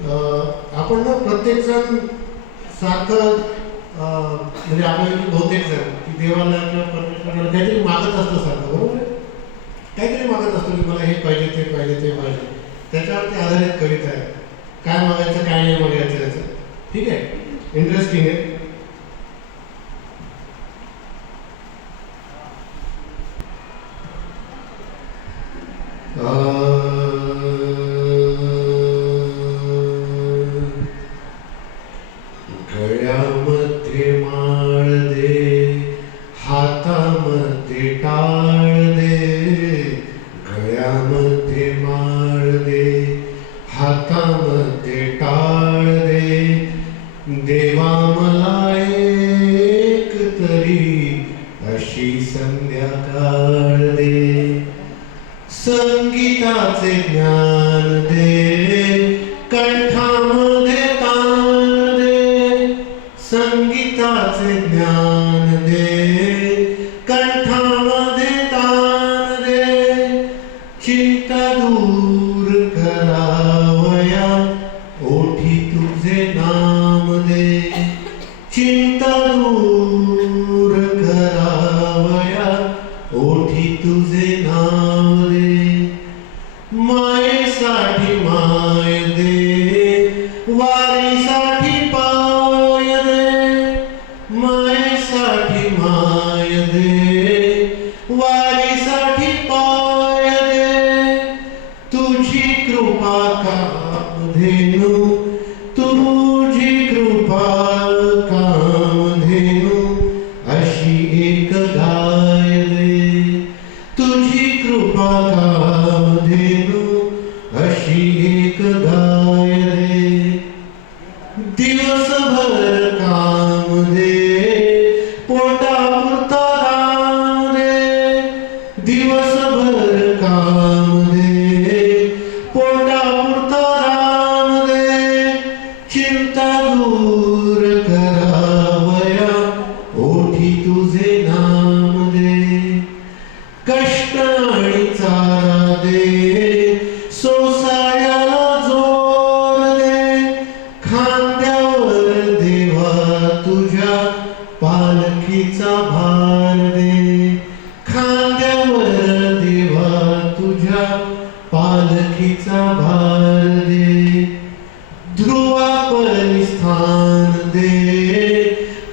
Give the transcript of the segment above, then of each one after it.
आपण ना प्रत्येक जण सारखं म्हणजे आपल्याला बहुतेक जण की देवाला किंवा परमेश्वराला काहीतरी मागत असतं सारखं, बरोबर आहे? काहीतरी मागत असतो की मला हे पाहिजे ते पाहिजे ते पाहिजे. त्याच्यावरती आधारित कविता आहे. काय मागायचं काय नाही मागायचं याचं. ठीक आहे, इंटरेस्टिंग आहे. गळ्यामध्ये माळ दे, हातामध्ये टाळ दे. गळ्यामध्ये माळ दे, हातामध्ये टाळ दे. देवा मला एक तरी अशी संध्याकाळ दे. संगीताचे ज्ञान दे, कंठामध्ये तान दे. संगीताचे ज्ञान दे, कंठामध्ये तान दे. चिंता दूर करावया, ओठी तुझे नाम दे. चिंता दूर करावया, ओठी तुझे नाम दे. मायेसाठी माय दे, वारीसाठी पाय दे. मायेसाठी माय दे, वारीसाठी पाय दे. तुझी कृपा कामधेनु, तुझी कृपा कामधेनु अशी एक गाय दे. तुझी कृपा कामधेनु अशी एक गाय दे. दिवसभर काम दे, पोटापुरता दाम दे. दिवसभर काम दे, पोटापुरता दाम दे. चिंता दूर करावया, ओठी तुझे नाम दे. कष्ट आणि चारा दे, सोसायला जोर दे. खांद्यावर देवा तुझ्या पालखीचा भार दे. खांद्यावर देवा तुझ्या पालखीचा भार दे. ध्रुवापरी स्थान दे,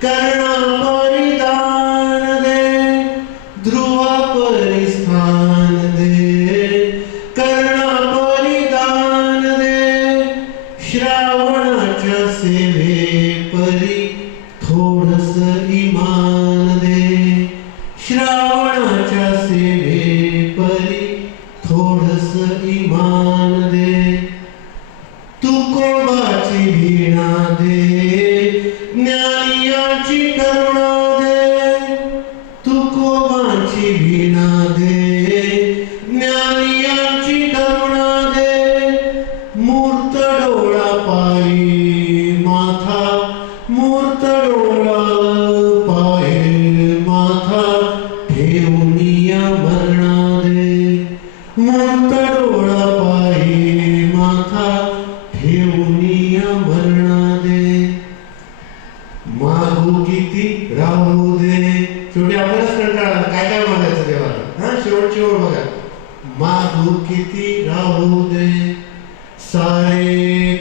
कर्णा परिधान दे. ध्रुवापरी स्थान दे, कर्णा परिधान दे. श्रावणाच्या सेवेपरी थोडस इमान दे. श्रावणाच्या सेवेपरी थोडस इमान दे. तुकोबाची वीणा दे, ज्ञानियाची करुणा दे. तुकोबाची वीणा दे, ज्ञानियाची करुणा दे. मूर्त डोळा पायी माथा, मूर्त डोळा पायी माथा ठेवूनिया मरणा दे. मूर्त डोळा पायी माथा ठेवूनिया मरणा दे. मागू किती राहू दे. शेवटी आपल्यालाच कंटाळा काय काय मागायचं देवाला. हा, शेवटची ओळ बघा. मागू किती राहू दे, सारे